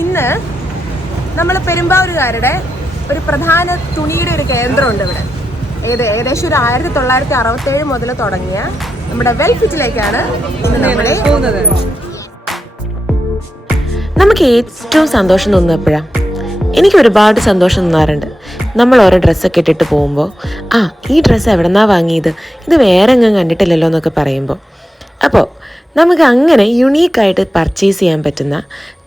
ഇന്ന് നമ്മൾ പെരുമ്പാവൂരുകാരുടെ ഒരു പ്രധാന തുണിയുടെ ഒരു കേന്ദ്രമുണ്ട് ഇവിടെ. ഏത് ഏകദേശം ഒരു ആയിരത്തി തൊള്ളായിരത്തി അറുപത്തി ഏഴ് മുതൽ തുടങ്ങിയ നമ്മുടെ വെൽഫിറ്റിലേക്കാണ് ഇന്ന് നമ്മളെ പോകുന്നത്. നമുക്ക് ഏറ്റവും സന്തോഷം തോന്നുന്നത് എപ്പോഴാണ് എനിക്ക് ഒരുപാട് സന്തോഷം തോന്നാറുണ്ട്. നമ്മൾ ഓരോ ഡ്രസ്സൊക്കെ ഇട്ടിട്ട് പോകുമ്പോൾ ആ ഈ ഡ്രസ്സ് എവിടെന്നാ വാങ്ങിയത്? ഇത് വേറെ എങ്ങും കണ്ടിട്ടില്ലല്ലോ എന്നൊക്കെ പറയുമ്പോൾ അപ്പോൾ നമുക്ക് അങ്ങനെ യുണീക്കായിട്ട് പർച്ചേസ് ചെയ്യാൻ പറ്റുന്ന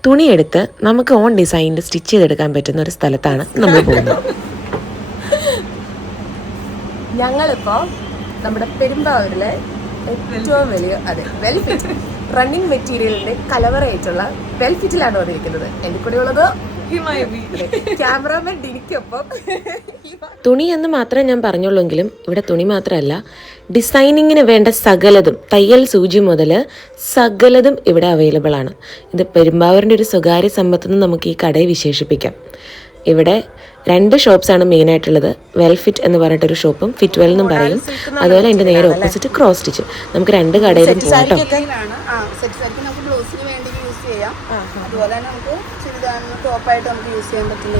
തുണിയെടുത്ത് നമുക്ക് ഓൺ ഡിസൈനിൽ സ്റ്റിച്ച് ചെയ്തെടുക്കാൻ പറ്റുന്ന ഒരു സ്ഥലത്താണ് നമ്മൾ പോകുന്നത്. ഞങ്ങളിപ്പോ നമ്മുടെ പെരുമ്പാവൂരിലെ ഏറ്റവും വലിയ അതെ വെൽഫിറ്റ് റണ്ണിങ് മെറ്റീരിയലിന്റെ കലവറയായിട്ടുള്ള വെൽഫിറ്റിലാണ് വന്നിരിക്കുന്നത്. എന്റെ കൂടെ ഉള്ളത് ക്യാമറാമാൻ ഡിനിക്കൊപ്പം. തുണി എന്ന് മാത്രമേ ഞാൻ പറഞ്ഞുള്ളൂങ്കിലും ഇവിടെ തുണി മാത്രമല്ല ഡിസൈനിങ്ങിന് വേണ്ട സകലതും തയ്യൽ സൂചി മുതൽ സകലതും ഇവിടെ അവൈലബിൾ ആണ്. ഇത് പെരുമ്പാവൂരിന്റെ ഒരു സ്വകാര്യ സമ്പത്തെന്ന് നമുക്ക് ഈ കടയെ വിശേഷിപ്പിക്കാം. ഇവിടെ രണ്ട് ഷോപ്സാണ് മെയിനായിട്ടുള്ളത് വെൽഫിറ്റ് എന്ന് പറഞ്ഞിട്ടൊരു ഷോപ്പും ഫിറ്റ് വെൽ എന്നും പറയും. അതുപോലെ എന്റെ നേരെ ഓപ്പോസിറ്റ് ക്രോസ് സ്റ്റിച്ച് നമുക്ക് രണ്ട് കടയിലും പോകാം കേട്ടോ ആ സെറ്റ് സാരിക്ക് നമുക്ക് ബ്ലൗസിന് വേണ്ടി യൂസ് ചെയ്യാം. അതുപോലെ തന്നെ നമുക്ക് ചുരിദാറിന് ടോപ്പായിട്ട് നമുക്ക് യൂസ് ചെയ്യാൻ പറ്റുന്ന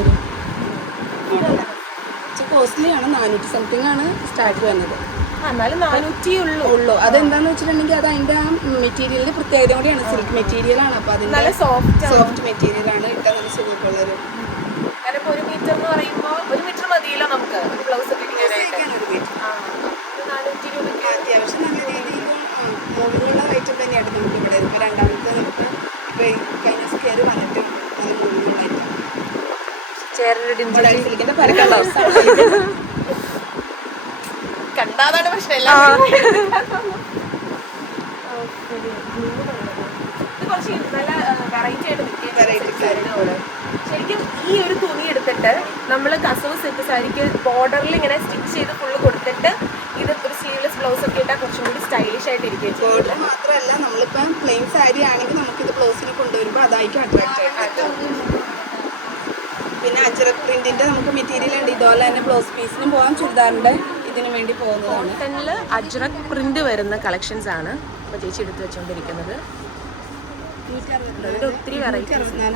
ഒരു കോസ്റ്റ്ലി ആണ്. നാനൂറ്റി സംതിങ് ആണ് സ്റ്റാർട്ട് വരുന്നത് എന്നാലും നാനൂറ്റി ഉള്ളൂ ഉള്ളൂ. അതെന്താന്ന് വെച്ചിട്ടുണ്ടെങ്കിൽ അത് അതിന്റെ ആ മെറ്റീരിയലിന്റെ പ്രത്യേകത കൂടിയാണ്. സിൽക്ക് മെറ്റീരിയൽ ആണ്. അപ്പൊ അതിന് നല്ല സോഫ്റ്റ് സോഫ്റ്റ് മെറ്റീരിയൽ ആണ് ഇട്ടാൽ നല്ല സുഖമുള്ളൊരു ഒരു മീറ്റർ എന്ന് പറയുമ്പോൾ ഒരു മീറ്റർ മതിയല്ലോ നമുക്ക്? ഒരു ബ്ലൗസ് ഒക്കെ ഇടിക്കാനായിട്ട് നാനൂറ്റി രൂപയ്ക്ക് അത്യാവശ്യം നല്ല രീതിയിൽ മുകളിലുള്ള ഐറ്റം തന്നെയാണ് നമുക്ക് ഇവിടെ ഇപ്പൊ രണ്ടാമത്തെ നമുക്ക് ഇപ്പൊ കഴിഞ്ഞ സ്കെയർ വന്നിട്ട് കണ്ടാതാണ് പ്രശ്നമില്ല ശരിക്കും ഈ ഒരു തുണി എടുത്തിട്ട് നമ്മൾ കസവ് സെറ്റ് സാരിക്ക് ബോർഡറിൽ ഇങ്ങനെ സ്റ്റിച്ച് ചെയ്ത് ഫുള്ള് കൊടുത്തിട്ട് ഇത് ഒരു സ്ലീവ്ലെസ് ബ്ലൗസ് ഒക്കെ ഇട്ടാൽ കുറച്ചും കൂടി സ്റ്റൈലിഷ് ആയിട്ട് ഇരിക്കും ബോർഡർ മാത്രമല്ല നമ്മളിപ്പം പ്ലെയിൻ സാരി ആണെങ്കിൽ നമുക്കിത് ബ്ലൗസിന് കൊണ്ടുവരുമ്പോൾ അതായിരിക്കും അട്രാക്റ്റ് ആയിട്ട് പിന്നെ അജ്രക് പ്രിന്റിന്റെ നമുക്ക് മെറ്റീരിയൽ ഉണ്ട്. ഇതുപോലെ തന്നെ ബ്ലൗസ് പീസിനും പോകാം ചുരിദാറിന്റെ ഇതിനു വേണ്ടി പോകുന്നതാണ്. കോട്ടണിൽ അജ്രക് പ്രിന്റ് വരുന്ന കളക്ഷൻസ് ആണ് ഇപ്പൊ ചേച്ചി എടുത്തു വെച്ചുകൊണ്ടിരിക്കുന്നത് ഇതിൽ ഒത്തിരി വെറൈറ്റി ഇരുന്നൂറ്റി അറുപത്തിനാല്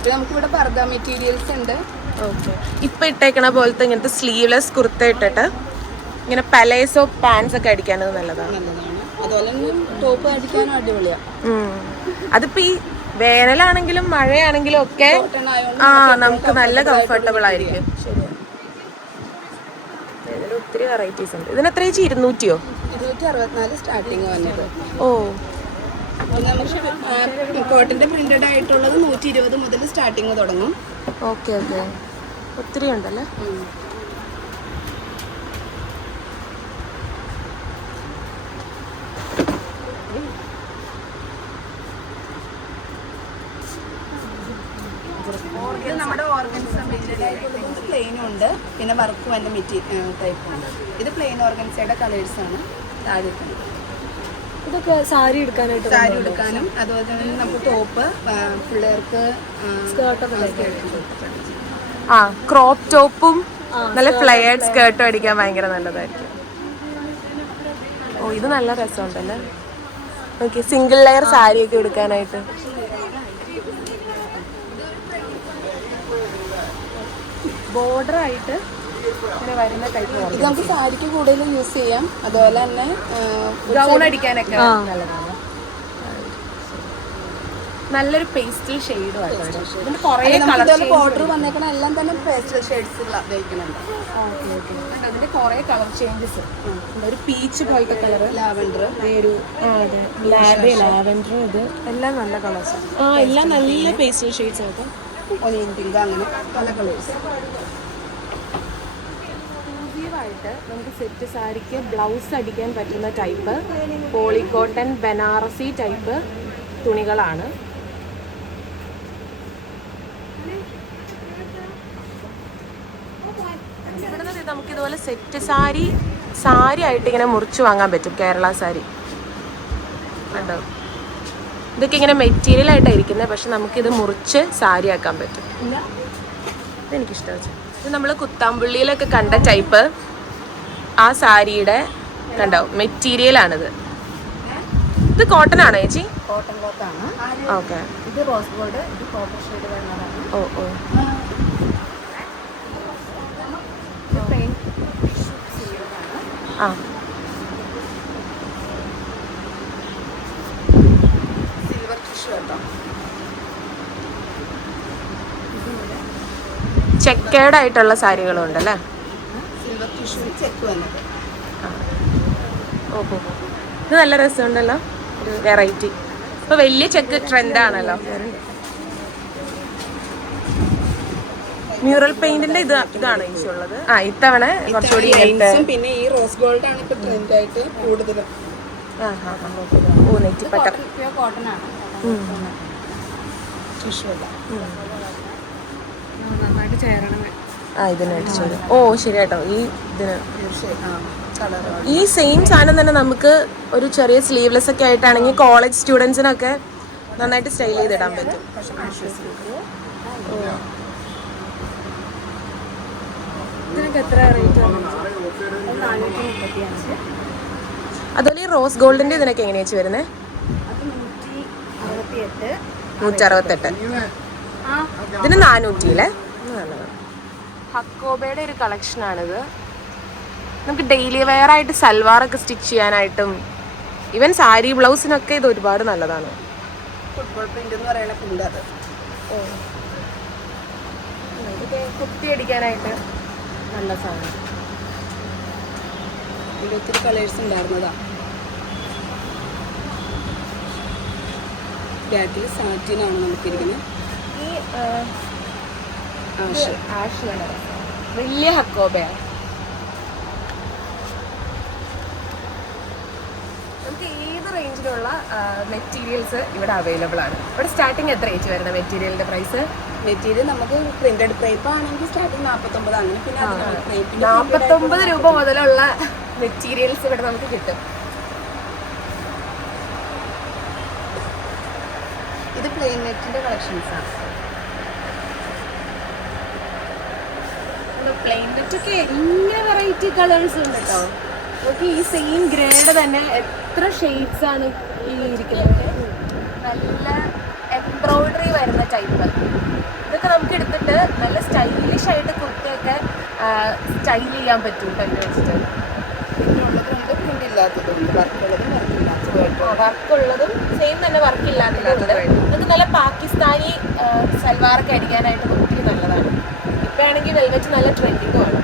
പിന്നെ നമുക്കിവിടെ പർദ്ദ മെറ്റീരിയൽസ് ഉണ്ട്. ഓക്കെ ഇപ്പൊ ഇട്ടേക്കണ പോലത്തെ ഇങ്ങനത്തെ സ്ലീവ്ലെസ് കുർത്ത ഇട്ടിട്ട് ഇങ്ങനെ പലേസോ പാൻസ് ഒക്കെ അടിക്കാനത് നല്ലതാണ്. നല്ലതാണ്. അതുപോലെ ടോപ്പ് അടിക്കാനും അടിപൊളിയാണ്. അതിപ്പോ ഈ വേനലാണെങ്കിലും മഴയാണെങ്കിലും ഒക്കെ ആ നമുക്ക് നല്ല കംഫർട്ടബിൾ ആയിരിക്കും. ഒത്തിരി വെറൈറ്റീസ് ഉണ്ട്. ഇതിന് എത്ര ചേച്ചി ഇരുന്നൂറ്റിയോ? സ്റ്റാർട്ടിങ് വന്നത്. ഓ. കോട്ടന്റെ പ്രിന്റഡ് ആയിട്ടുള്ളത് നൂറ്റി ഇരുപത് മുതൽ സ്റ്റാർട്ടിങ് തുടങ്ങും. Okay okay. ഒത്തിരി ഉണ്ടല്ലേ ഉം. ഇത് നമ്മുടെ ഓർഗൻസ പ്രിന്റഡ് ആയിട്ടുള്ളത് പ്ലെയിനും ഉണ്ട് പിന്നെ വർക്കും അതിന്റെ മെറ്റീരിയൽ ടൈപ്പും ഇത് പ്ലെയിൻ ഓർഗൻസയുടെ കളേഴ്സ് ആണ്. താഴെ ഇതൊക്കെ സാരി എടുക്കാനായിട്ട് സാരി എടുക്കാനും അതുപോലെ തന്നെ നമുക്ക് ടോപ്പ് പിള്ളേർക്ക് സ്കേർട്ടൊക്കെ ആ ക്രോപ്പ് ടോപ്പും നല്ല ഫ്ലയേർഡ് സ്കേർട്ടും അടിക്കാൻ ഭയങ്കര നല്ലതായിരിക്കും. ഓ ഇത് നല്ല രസമുണ്ടല്ലേ? ഓക്കെ സിംഗിൾ ലെയർ സാരി ഒക്കെ എടുക്കാനായിട്ട്. ബോർഡർ ആയിട്ട് ഇങ്ങനെ വരുന്ന ടൈപ്പ് ഇത് നമുക്ക് സാരിക്ക് കൂടുതൽ യൂസ് ചെയ്യാം. അതുപോലെ തന്നെ ഗൗൺ അടിക്കാനൊക്കെ നല്ലതാണ്. നല്ലൊരു പേസ്റ്റൽ ഷെയ്ഡും ഇതിന് കുറേ കളർ ബോർഡർ വന്നേക്കണ എല്ലാം തന്നെ പേസ്റ്റൽ ഷെയ്ഡ്സ് ഉപയോഗിക്കുന്നുണ്ട്. അതിന്റെ കുറേ കളർ ചേഞ്ചസ് ഒരു പീച്ച് പോലത്തെ കളർ ലാവൻഡർ. ഒരു ലാബ് ലാവൻഡർ. ഇത്. എല്ലാം നല്ല കളേഴ്സ് ആ എല്ലാം നല്ല പേസ്റ്റൽ ഷെയ്ഡ്സ് ആയിട്ട് ഒനിയൻ പിങ്ക് അങ്ങനെ പല കളേഴ്സ് ആയിട്ട് നമുക്ക് സെറ്റ് സാരിക്ക് ബ്ലൗസ് അടിക്കാൻ പറ്റുന്ന ടൈപ്പ് പോളിക്കോട്ടൺ ബനാറസി ടൈപ്പ് തുണികളാണ്. നമുക്കിതുപോലെ ഇത് നമുക്ക് ഇതുപോലെ സെറ്റ് സാരി സാരി ആയിട്ട് ഇങ്ങനെ മുറിച്ച് വാങ്ങാൻ പറ്റും കേരള സാരി. കണ്ടോ? ഇതൊക്കെ ഇങ്ങനെ മെറ്റീരിയൽ ആയിട്ടാണ് ഇരിക്കുന്നത് പക്ഷെ നമുക്കിത് മുറിച്ച് സാരി ആക്കാൻ പറ്റും. ഇതെനിക്കിഷ്ടമാണ് ഇത് നമ്മൾ കുത്താമ്പുള്ളിയിലൊക്കെ കണ്ട ടൈപ്പ് ആ സാരിയുടെ കണ്ടോ മെറ്റീരിയൽ ആണിത്. ഇത് കോട്ടൺ ആണോ ചേച്ചി? കോട്ടൺ ഓക്കെ ഇത് റോസ് ഗോൾഡ് ഇത് കോപ്പർ ഷെയ്ഡ് വരുന്നതാണ്. ഓ ഓ. ആ. സിൽവർ ടിഷ്യൂ കേട്ടോ. ചെക്കേഡ് ആയിട്ടുള്ള സാരികളും ഉണ്ടല്ലേ സിൽവർ ടിഷ്യൂ ചെക്ക് വന്നത് ഓഹോ ഇത് നല്ല രസമുണ്ടല്ലോ. ഒരു വെറൈറ്റി ഇപ്പൊ വലിയ ചെക്ക് ട്രെൻഡാണല്ലോ മ്യൂറൽ പെയിന്റിന്റെ ഇത് ഇതാണ് ഉള്ളത്. ആ ഇത്തവണ കുറച്ചുകൂടി പിന്നെ ഈ റോസ് ഗോൾഡ് ആണ് ഇപ്പൊ ട്രെൻഡ് ആയിട്ട് കൂടുതലും. ആ, ആ, ആ. ഓ നെറ്റിപ്പട്ട കോട്ടൺ ആണ്. നന്നായിട്ട് ചേരണം. ആ ഇതിന് അടിച്ചോളൂ. ഓ ശരി കേട്ടോ ഈ ഇതിന്. ഈ സെയിം സാധനം തന്നെ നമുക്ക് ഒരു ചെറിയ സ്ലീവ്ലെസ് ഒക്കെ ആയിട്ടാണെങ്കിൽ കോളേജ് സ്റ്റുഡൻസിനൊക്കെ നന്നായിട്ട് സ്റ്റൈൽ ചെയ്തിടാൻ പറ്റും. അതുപോലെ ഈ റോസ് ഗോൾഡിന്റെ ഇതിനൊക്കെ എങ്ങനെയാ വരുന്നത് അത് നൂറ്റി അറുപത്തി എട്ട് നൂറ്റി അറുപത്തെട്ട് ആ. ഇതിന് നാനൂറ്റി അല്ലേ? ഹക്കോബയുടെ ഒരു കളക്ഷൻ ആണിത്. നമുക്ക് ഡെയിലി വെയർ ആയിട്ട് സൽവാറൊക്കെ സ്റ്റിച്ച് ചെയ്യാനായിട്ടും ഈവൻ സാരി ബ്ലൗസിനൊക്കെ ഇത് ഒരുപാട് നല്ലതാണ്. ഫുട്ബോൾ പ്രിന്റ് എന്ന് പറയുന്ന പ്രിന്റ് അത്. ഇതൊക്കെ കുത്തി അടിക്കാനായിട്ട് നല്ല സാധനം. ഇതിൽ ഒത്തിരി കളേഴ്സ് ഉണ്ടായിരുന്നതാ ബാക്കിൽ സാറ്റിനാണ് നമുക്കിരിക്കുന്നത്. ഈ ആഷ് ആഷ് കളർ വലിയ ഹക്കോബയാണ്. നമുക്ക് ഏത് റേഞ്ചിലുള്ള മെറ്റീരിയൽസ് ഇവിടെ അവൈലബിൾ ആണ്? ഇവിടെ സ്റ്റാർട്ടിങ് എത്ര ഏച്ച് വരുന്ന മെറ്റീരിയലിന്റെ പ്രൈസ് മെറ്റീരിയൽ നമുക്ക് പ്രിന്റഡ് ക്രേപ്പ് ആണെങ്കിൽ സ്റ്റാർട്ടിങ് അങ്ങനെ പിന്നെ നാൽപ്പത്തൊമ്പത് രൂപ മുതലുള്ള മെറ്റീരിയൽസ് ഇവിടെ നമുക്ക് കിട്ടും. ഇത് പ്ലെയിൻ നെറ്റിന്റെ കളക്ഷൻസ് ആണ്. പ്ലെയിൻ ഒക്കെ ഇങ്ങനെ വെറൈറ്റി കളേഴ്സ് ഉണ്ട് കേട്ടോ. നമുക്ക് ഈ സെയിം ഗ്രേഡ് തന്നെ എത്ര ഷെയ്ഡ്സ് ആണ് ഈ ഇരിക്കുന്നത്? നല്ല എംബ്രോയിഡറി വരുന്ന ടൈപ്പ് ഇതൊക്കെ നമുക്ക് എടുത്തിട്ട് നല്ല സ്റ്റൈലിഷ് ആയിട്ട് കുർത്തയൊക്കെ സ്റ്റൈൽ ചെയ്യാൻ പറ്റും കണ്ടു വെച്ചിട്ട്. വർക്ക് ഉള്ളതും സെയിം തന്നെ വർക്ക് ഇല്ലാതില്ലാത്തത് നമുക്ക് നല്ല പാകിസ്ഥാനി സൽവാറൊക്കെ അടിക്കാനായിട്ട് ആണെങ്കിൽ വെൽവെറ്റ് നല്ല ട്രെൻഡിങ്ങും ആണ്.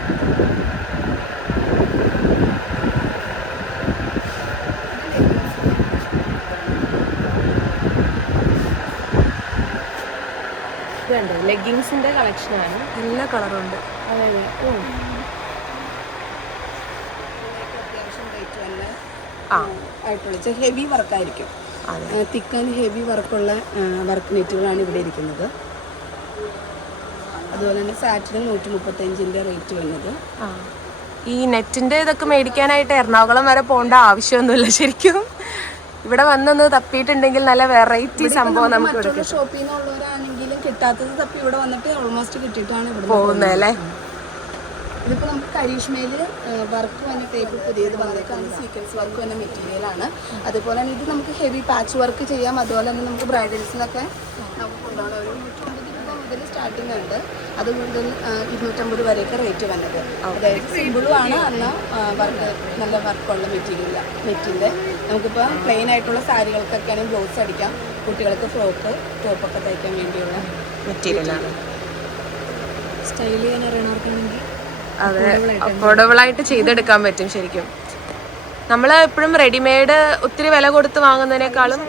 ഇതുണ്ട് ലെഗിങ്സിന്റെ കളക്ഷനാണ് എല്ലാ കളറും ഉണ്ട് അതെ ആയിട്ടുള്ള ഹെവി വർക്കായിരിക്കും തിക്ക് ആൻഡ് ഹെവി വർക്കുള്ള വർക്ക് നെറ്റുകളാണ് ഇവിടെ ഇരിക്കുന്നത്. അതുപോലെ തന്നെ സാറ്റിന് നൂറ്റി മുപ്പത്തഞ്ചിന്റെ റേറ്റ് വന്നത്. ഈ നെറ്റിന്റെ ഇതൊക്കെ മേടിക്കാനായിട്ട് എറണാകുളം വരെ പോകേണ്ട ആവശ്യമൊന്നുമില്ല ശരിക്കും. ഇവിടെ വന്നൊന്ന് തപ്പിയിട്ടുണ്ടെങ്കിൽ നല്ല വെറൈറ്റി സംഭവം നമുക്ക് ഷോപ്പിൽ നിന്നുള്ളവരാണെങ്കിലും കിട്ടാത്തത് തപ്പി ഇവിടെ വന്നിട്ട് ഓൾമോസ്റ്റ് കിട്ടിയിട്ടാണ് ഇവിടെ പോകുന്നത് അല്ലേ? ഇതിപ്പോൾ നമുക്ക് കരീഷ്മയിൽ വർക്ക് വന്ന ടൈപ്പ് പുതിയത് വന്നേക്കാണ്. സീക്വൻസ് വർക്ക് വന്ന മെറ്റീരിയലാണ് അതുപോലെ തന്നെ ഇത് നമുക്ക് ഹെവി പാച്ച് വർക്ക് ചെയ്യാം. അതുപോലെ തന്നെ നമുക്ക് ബ്രൈഡൽസിനൊക്കെ നമുക്ക് കൊണ്ടുപോകണം ഒരു നൂറ്റമ്പത് രൂപ മുതൽ സ്റ്റാർട്ടിംഗ് ഉണ്ട് അത് മുതൽ ഇരുന്നൂറ്റമ്പത് വരെയൊക്കെ റേറ്റ് വന്നത്. അതായത് സിമ്പിളും ആണ് എന്നാൽ വർക്ക് നല്ല വർക്കുള്ള മെറ്റീരിയൽ നെറ്റിന്റെ നമുക്കിപ്പോൾ പ്ലെയിൻ ആയിട്ടുള്ള സാരികൾക്കൊക്കെ ആണെങ്കിൽ ബ്ലൗസ് അടിക്കാം. കുട്ടികൾക്ക് ഫ്രോക്ക് ടോപ്പൊക്കെ തയ്ക്കാൻ വേണ്ടിയുള്ള മെറ്റീരിയലാണ് സ്റ്റൈൽ ചെയ്യാൻ അറിയണവർക്കാണെങ്കിൽ അതെ അഫോർഡബിൾ ആയിട്ട് ചെയ്തെടുക്കാൻ പറ്റും ശരിക്കും. നമ്മൾ എപ്പോഴും റെഡിമെയ്ഡ് ഒത്തിരി വില കൊടുത്ത് വാങ്ങുന്നതിനേക്കാളും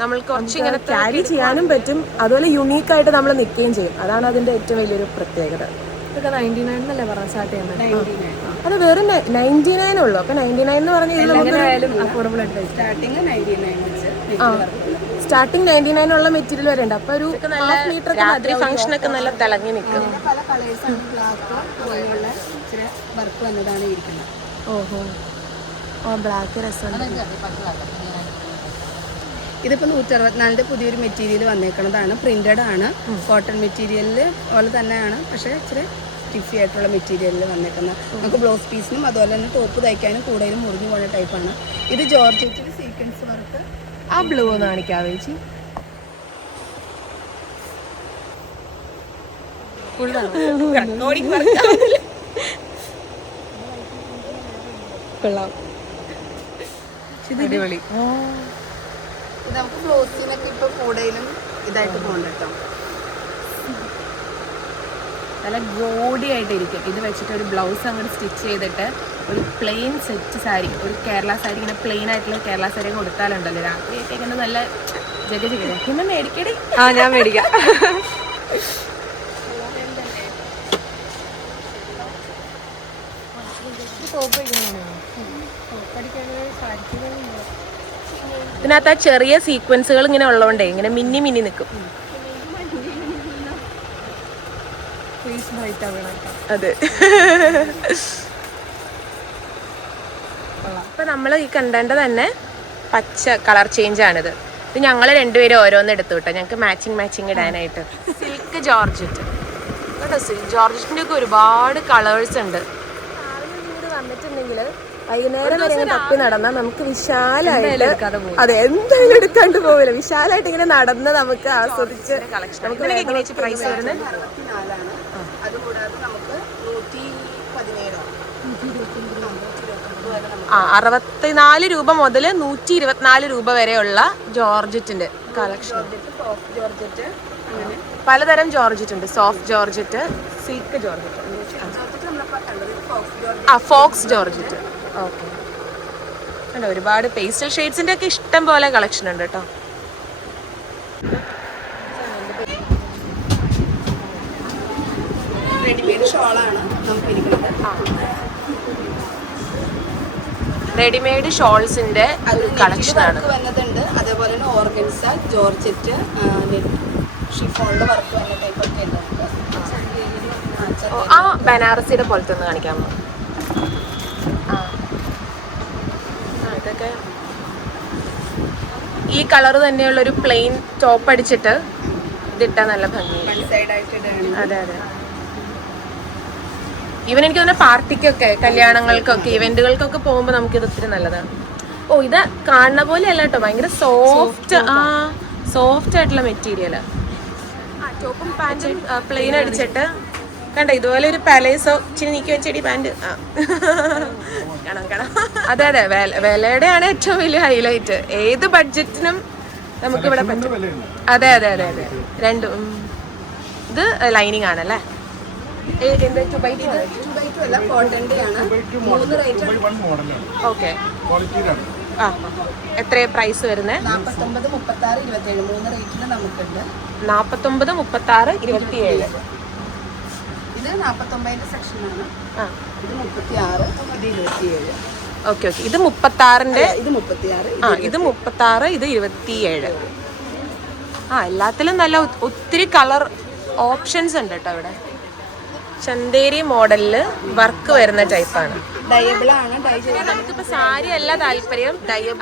നമ്മൾ കുറച്ചിങ്ങനെ ക്യാരി ചെയ്യാനും പറ്റും. അതുപോലെ യുണീക്ക് ആയിട്ട് നമ്മൾ നിൽക്കുകയും ചെയ്യും. അതാണ് അതിന്റെ ഏറ്റവും വലിയൊരു പ്രത്യേകത. ഇതൊക്കെ നയന്റി നയൻ എന്നല്ലേ പറഞ്ഞ സ്റ്റാർട്ട് ചെയ്യുന്നത്? അത് വെറും നയന്റി നയൻ ഉള്ളു. അപ്പൊ നയന്റി നയൻ എന്ന് പറഞ്ഞാൽ അഫോർഡബിൾ സ്റ്റാർട്ടിങ് നയന്റി നയൻ വെച്ച് സ്റ്റാർട്ടിങ് നയന്റി നയൻ ഉള്ള മെറ്റീരിയൽ വരെ ഉണ്ട്. അപ്പൊ ഒരു ഹാഫ് മീറ്റർ രാത്രി ഫംഗ്ഷൻ ഒക്കെ നല്ല തിളങ്ങി നിൽക്കും. ഓഹോ. ഓ ബ്ലാക്ക് രസമുണ്ട് ഇതിപ്പോൾ നൂറ്റി അറുപത്തിനാലിന്റെ പുതിയൊരു മെറ്റീരിയൽ വന്നേക്കുന്നതാണ് പ്രിന്റഡ് ആണ്. കോട്ടൺ മെറ്റീരിയലിൽ പോലെ തന്നെയാണ്. പക്ഷേ ഇച്ചിരി സ്റ്റിഫി ആയിട്ടുള്ള മെറ്റീരിയലിൽ വന്നേക്കുന്നത് നമുക്ക് ബ്ലൗസ് പീസിനും അതുപോലെ തന്നെ ടോപ്പ് തയ്ക്കാനും കൂടുതലും മുറിഞ്ഞു പോകുന്ന ടൈപ്പാണ് ഇത് ജോർജറ്റിൽ സീക്വൻസ് വർക്ക് ആ ബ്ലൂ ഒന്ന് കാണിക്കാവേ ചേച്ചി? കൊള്ളാം. അടിപൊളി. നമുക്ക് ബ്ലൗസിനൊക്കെ ഇപ്പൊ കൂടുതലും ഇതായിട്ട് പോകണ്ട കേട്ടോ നല്ല ഗോഡി ആയിട്ടിരിക്കും ഇത് വെച്ചിട്ട് ഒരു ബ്ലൗസ് അങ്ങോട്ട് സ്റ്റിച്ച് ചെയ്തിട്ട് ഒരു പ്ലെയിൻ സെറ്റ് സാരി ഒരു കേരള സാരി ഇങ്ങനെ പ്ലെയിൻ ആയിട്ടുള്ള കേരള സാരി കൊടുത്താലുണ്ടല്ലോ രാത്രിയൊക്കെ ഇങ്ങനെ നല്ല ജഗ ജഗ പിന്നെ മേടിക്കടി. ആ ഞാൻ മേടിക്കാം. ഇതിനകത്ത് ആ ചെറിയ സീക്വൻസുകൾ ഇങ്ങനെ ഉള്ളതുകൊണ്ടേ ഇങ്ങനെ മിന്നി മിന്നി നിൽക്കും അതെ. അപ്പൊ നമ്മൾ ഈ കണ്ടേണ്ട തന്നെ പച്ച കളർ ചേഞ്ച് ആണിത്. ഇത് ഞങ്ങൾ രണ്ടുപേരും ഓരോന്ന് എടുത്തു കേട്ടോ. ഞങ്ങൾക്ക് മാച്ചിങ് മാച്ചിങ് ഇടാനായിട്ട്. സിൽക്ക് ജോർജറ്റ് കേട്ടോ സിൽക്ക് ജോർജറ്റിന്റെ ഒക്കെ ഒരുപാട് കളേഴ്സ് ഉണ്ട്. വന്നിട്ടുണ്ടെങ്കിൽ വൈകുന്നേരം വരെ തപ്പി നടന്നാൽ നമുക്ക് വിശാലമായിട്ട് അതെ എന്തായാലും എടുക്കാണ്ട് പോവില്ല. വിശാലമായിട്ട് ഇങ്ങനെ നടന്ന് നമുക്ക് ആസ്വദിച്ച് നമുക്ക് പ്രൈസ് വരുന്നത്? ആ അറുപത്തിനാല് രൂപ മുതൽ നൂറ്റി ഇരുപത്തിനാല് രൂപ വരെയുള്ള ജോർജറ്റിന്റെ കളക്ഷൻ പലതരം ജോർജറ്റ് ഉണ്ട്. Soft georgette silk georgette. ആ ഫോക്സ് ജോർജറ്റ്. ഓക്കെ. ഉണ്ട് ഒരുപാട് പേസ്റ്റൽ ഷെയ്ഡ്സിന്റെ ഒക്കെ ഇഷ്ടം പോലെ കളക്ഷൻ ഉണ്ട് കേട്ടോ റെഡിമെയ്ഡ് ഷോളാണ് നമുക്ക് ഇരിക്കുന്നത് റെഡിമെയ്ഡ് ഷോൾസിന്റെ ഒരു കളക്ഷൻ ആണ്. വന്നതുണ്ട്. അതേപോലെ തന്നെ ഓർഗൻസ ജോർജറ്റ് ഷിഫോണിന്റെ വർക്ക് വന്ന ആ ബനാറസിയുടെ പോലത്തെ ഒന്ന് കാണിക്കാമോ ആ ആ, ഇതൊക്കെ ഈ കളർ തന്നെയുള്ള ഒരു പ്ലെയിൻ ടോപ്പ് അടിച്ചിട്ട് ഇതിട്ടാ നല്ല ഭംഗി. അതെ അതെ. ഈവൻ എനിക്ക് തന്നെ പാർട്ടിക്കൊക്കെ കല്യാണങ്ങൾക്കൊക്കെ ഇവന്റുകൾക്കൊക്കെ പോകുമ്പോൾ നമുക്ക് ഇത് ഒത്തിരി നല്ലതാണ്. ഓ ഇത് കാണുന്ന പോലെ അല്ല കേട്ടോ. ഭയങ്കര സോഫ്റ്റ് ആ സോഫ്റ്റ് ആയിട്ടുള്ള മെറ്റീരിയൽ ടോപ്പും പാന്റും പ്ലെയിൻ അടിച്ചിട്ട് കണ്ട ഇതുപോലെ ഒരു പാലേസോ ഇച്ചിരി നീക്കി വെച്ചടി പാന്റ് ആ. കാണാം കാണാം. അതെ അതെ വിലയുടെ ആണ് ഏറ്റവും വലിയ ഹൈലൈറ്റ് ഏത് ബഡ്ജറ്റിനും നമുക്ക് ഇവിടെ പറ്റും. അതെ അതെ അതെ അതെ. രണ്ടും ഇത് ലൈനിങ് ആണല്ലേ? ഓക്കെ ആ എത്ര പ്രൈസ് വരുന്നത് നാൽപ്പത്തൊമ്പത് മുപ്പത്തി ആറ് ഇരുപത്തേഴ്. മൂന്ന് റേറ്റിൽ നമുക്കുണ്ട് നാൽപ്പത്തൊമ്പത് മുപ്പത്തി ആറ് ഇരുപത്തിയേഴ് ഇത് നാൽപ്പത്തൊമ്പതിന്റെ സെക്ഷനാണ്. ആ. ഇത് മുപ്പത്തി ആറ് ഇത് ഇരുപത്തിയേഴ്. Okay okay. ഇത് മുപ്പത്തി ആറിന്റെ ഇത് മുപ്പത്തി ആറ് ആ ഇത് മുപ്പത്തി ആറ് ഇത് ഇരുപത്തിയേഴ്. ആ എല്ലാത്തിലും നല്ല ഒത്തിരി കളർ ഓപ്ഷൻസ് ഉണ്ട് കേട്ടോ ഇവിടെ. ചന്തേരി മോഡലിൽ വർക്ക് വരുന്ന ടൈപ്പാണ്. ഡയബിൾ ആണ് ഡൈ ചെയ്ത് നമുക്കിപ്പോ സാരി അല്ല താല്പര്യം.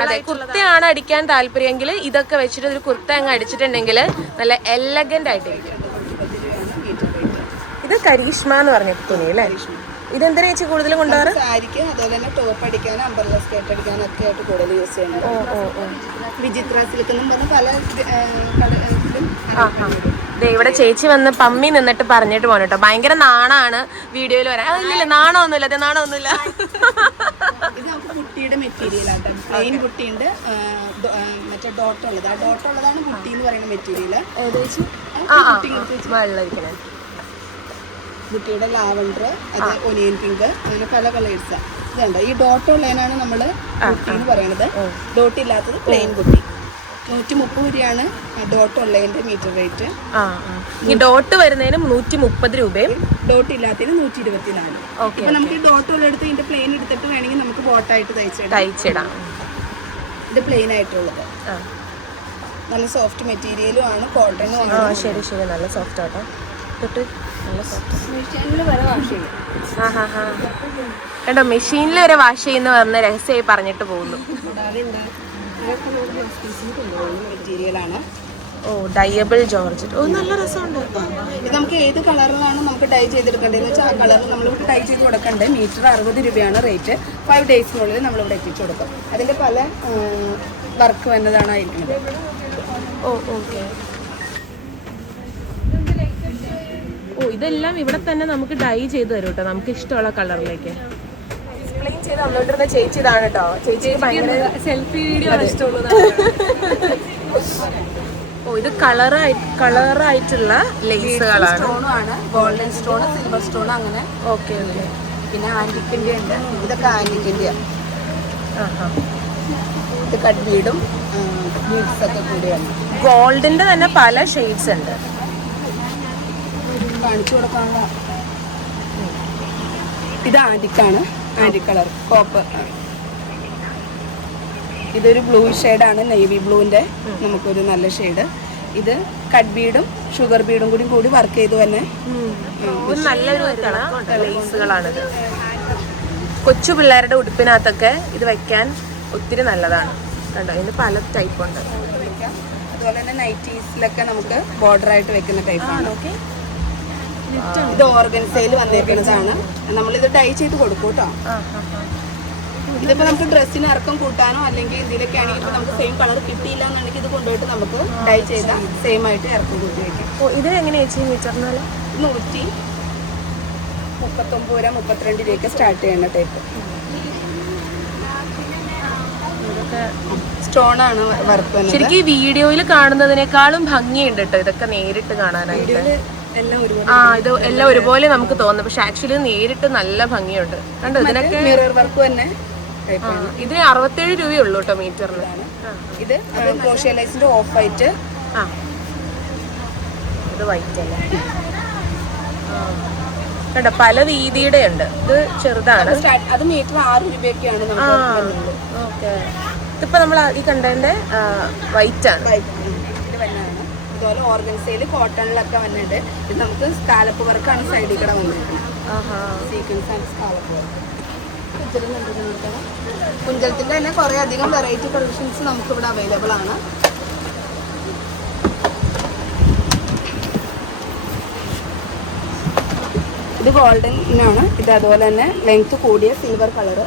അതെ കുർത്തയാണ് അടിക്കാൻ താല്പര്യമെങ്കിൽ ഇതൊക്കെ വെച്ചിട്ട് ഒരു കുർത്ത അങ്ങ് അടിച്ചിട്ടുണ്ടെങ്കിൽ നല്ല എലഗന്റ് ആയിട്ടിരിക്കും. കരീഷ്മ എന്ന് പറഞ്ഞ തുണി അല്ലേ? ഇതെന്തിനാ ചേച്ചി കൂടുതൽ കൊണ്ടുപോകാറ് സാരിക്ക് അതുപോലെ തന്നെ ടോപ്പ് അടിക്കാനും അമ്പർല സ്കേർട്ട് അടിക്കാനും ഒക്കെ ആയിട്ട് കൂടുതൽ യൂസ് ഓ വിചിത്ര സിൽക്ക് എന്നും പല ഇവിടെ ചേച്ചി വന്ന് പമ്മി നിന്നിട്ട് പറഞ്ഞിട്ട് പോകണം കേട്ടോ ഭയങ്കര നാണാണ് വീഡിയോയിൽ വരാൻ. ഇല്ല നാണമൊന്നുമില്ല അതെ നാണമൊന്നുമില്ല. ഇത് നമുക്ക് കുട്ടിയുടെ മെറ്റീരിയൽ ആട്ടോ. പ്ലെയിൻ ആ, മറ്റേ ഡോട്ട് ഉള്ളത്. ആ ഡോട്ടർ ഉള്ളതാണ് കുട്ടി എന്ന് പറയുന്ന മെറ്റീരിയൽ ഏകദേശം വെള്ളരിക്കണേ ബുട്ടിയുടെ ലാവണ്ടർ അത് ഒനിയൻ പിങ്ക് അങ്ങനെ പല കളേഴ്സ് ഇതുണ്ട് ഈ ഡോട്ട് ഉള്ളതിനാണ് നമ്മൾ ബുട്ടി എന്ന് പറയുന്നത് ഡോട്ട് ഇല്ലാത്തത് പ്ലെയിൻ ബുട്ടി നൂറ്റി മുപ്പത് രൂപയാണ് ഡോട്ട് ഉള്ളതിന്റെ മീറ്റർ റേറ്റ്. ഈ ഡോട്ട് വരുന്നതിന് നൂറ്റി മുപ്പത് രൂപയും ഡോട്ട് ഇല്ലാത്തതിന് നൂറ്റി ഇരുപത്തിനാല് ഓക്കെ നമുക്ക് ഈ ഡോട്ട് ഉള്ളെടുത്ത് ഇതിന്റെ പ്ലെയിൻ എടുത്തിട്ട് വേണമെങ്കിൽ നമുക്ക് ബോട്ടായിട്ട് തയ്ച്ചിടാം. തയ്ച്ചിടാം. ഇത് പ്ലെയിൻ ആയിട്ടുള്ളത്. നല്ല സോഫ്റ്റ് മെറ്റീരിയലും ആണ് കോട്ടണും ആണ്. ശരി ശരി. നല്ല സോഫ്റ്റ് ആട്ടോ. തൊട്ട് സോഫ്റ്റ് മെഷീനിൽ വരെ വാഷ് ചെയ്യുന്ന പറഞ്ഞ രഹസ്യമായി പറഞ്ഞിട്ട് പോകുന്നു. ഓ ഡയബിൾ ജോർജറ്റ് ഓ നല്ല രസമുണ്ട്. ഇത് നമുക്ക് ഏത് കളറിലാണ് നമുക്ക് ഡൈ ചെയ്തെടുക്കേണ്ടതെന്ന് വെച്ചാൽ ആ നമ്മൾ നമ്മളിവിടെ ഡൈ ചെയ്ത് കൊടുക്കേണ്ടത് മീറ്റർ അറുപത് രൂപയാണ് റേറ്റ് ഫൈവ് ഡേയ്സിനുള്ളിൽ നമ്മളിവിടെ എത്തിച്ചു കൊടുക്കും. അതിന്റെ പല വർക്ക് വന്നതാണ് ഇരിക്കുന്നത് ഓ ഓക്കെ ഓ ഇതെല്ലാം ഇവിടെ തന്നെ നമുക്ക് ഡൈ ചെയ്ത് തരും കേട്ടോ നമുക്ക് ഇഷ്ടമുള്ള കളറിലേക്ക് എക്സ്പ്ലെയിൻ ചെയ്ത് തന്നോണ്ടിരുന്ന ചേച്ചി ഇതാണ് കേട്ടോ ചേച്ചിക്ക് ഭയങ്കര സെൽഫി വീഡിയോ ഓ ഇത് കളറായി കളറായിട്ടുള്ള ലേസുകളാണ് ഗോൾഡൻ സ്റ്റോൺ സിൽവർ സ്റ്റോൺ അങ്ങനെ. ഓക്കെ ഓക്കെ പിന്നെ ആന്റിക്കിന്റെ ഉണ്ട്. ഇതൊക്കെ ആന്റിക്കിന്റെ ഇത് കട്ട് ബീഡ്സ് ഒക്കെ കൂടിയാണ്. ഗോൾഡിന്റെ തന്നെ പല ഷെയ്ഡ്സ് ഉണ്ട്. കാണിച്ചു കൊടുക്കാനുള്ള ഇത് ആന്റിക്കാണ്. ആന്റി കളർ. കോപ്പർ ഇതൊരു ബ്ലൂ ഷെയ്ഡാണ്. നേവി ബ്ലൂവിന്റെ നമുക്കൊരു നല്ല ഷെയ്ഡ്. ഇത് കട്ട് ബീഡും ഷുഗർ ബീഡും കൂടി കൂടി വർക്ക് ചെയ്തു തന്നെ. ഒരു നല്ലൊരു ലേസുകളാണിത് കൊച്ചു പിള്ളേരുടെ ഉടുപ്പിനകത്തൊക്കെ ഇത് വെക്കാൻ ഒത്തിരി നല്ലതാണ്. കണ്ടോ? ഇതിന് പല ടൈപ്പ് ഉണ്ട് അതുപോലെ തന്നെ നൈറ്റീസിലൊക്കെ നമുക്ക് ബോർഡർ ആയിട്ട് വെക്കുന്ന ടൈപ്പാണ്. ഓക്കെ ഇത് ഓർഗൻസയിൽ വന്നേക്കുന്നതാണ്. നമ്മളിത് ഡൈ ചെയ്ത് കൊടുക്കും കേട്ടോ ഇതിപ്പോ നമുക്ക് ഡ്രസ്സിന് ഇറക്കം കൂട്ടാനോ അല്ലെങ്കിൽ ഇതിലൊക്കെ ആണെങ്കിൽ ഇപ്പൊ നമുക്ക് സെയിം കളർ കിട്ടിയില്ല എന്നുണ്ടെങ്കിൽ ഇത് കൊണ്ടുപോയിട്ട് നമുക്ക് ഡൈ ചെയ്ത സെയിം ആയിട്ട് ഇറക്കം കൂട്ടി വെക്കാം നൂറ്റി മുപ്പത്തൊമ്പത് രൂപ മുപ്പത്തിരണ്ട് രൂപയ്ക്ക് സ്റ്റാർട്ട് ചെയ്യുന്ന ടൈപ്പ് സ്റ്റോൺ ആണ് വർക്ക് ശരിക്കും ഈ വീഡിയോയിൽ കാണുന്നതിനേക്കാളും ഭംഗിയുണ്ട് കേട്ടോ ഇതൊക്കെ നേരിട്ട് കാണാനായിട്ട്. ആ ഇത് എല്ലാം ഒരുപോലെ നമുക്ക് തോന്നും. പക്ഷെ ആക്ച്വലി നേരിട്ട് നല്ല ഭംഗിയുണ്ട്. കണ്ടോ? ഇതിനൊക്കെ മിറർ വർക്ക് തന്നെ. ഇതിന് അറുപത്തേഴ് രൂപയുള്ളൂ കേട്ടോ മീറ്ററിന് ഇത് കോഷ്യലൈസിന്റെ ഓഫ് വൈറ്റ് ആ. ഇത് വൈറ്റ് അല്ലേ? കേട്ടോ കണ്ടോ? പല വീതിയുടെ ഉണ്ട്. ഇത് ചെറുതാണ്. അത് മീറ്റർ ആറ് രൂപയൊക്കെയാണ്. ഓക്കെ. ഇതിപ്പോ നമ്മൾ ഈ കണ്ടതിന്റെ വൈറ്റ് ആണ് White. ഉം. ഇത് വരുന്നതാണ് അതുപോലെ ഓർഗൻസയിൽ കോട്ടണിലൊക്കെ വന്നിട്ട് ഇത് നമുക്ക് സ്കാലപ്പ് വർക്കാണ് സൈഡിൽ കൂടെ വന്നിരിക്കുന്നത്. സീക്വൻസ് ആണ് സ്കാലപ്പ് വർക്ക് കുഞ്ചലത്തിന്റെ തന്നെ കുറെ അധികം വെറൈറ്റി കളക്ഷൻസ് നമുക്ക് ഇവിടെ അവൈലബിൾ ആണ്. ഇത് ഗോൾഡൻ ആണ്. ഇത് അതുപോലെ തന്നെ ലെങ്ത് കൂടിയ സിൽവർ കളറ്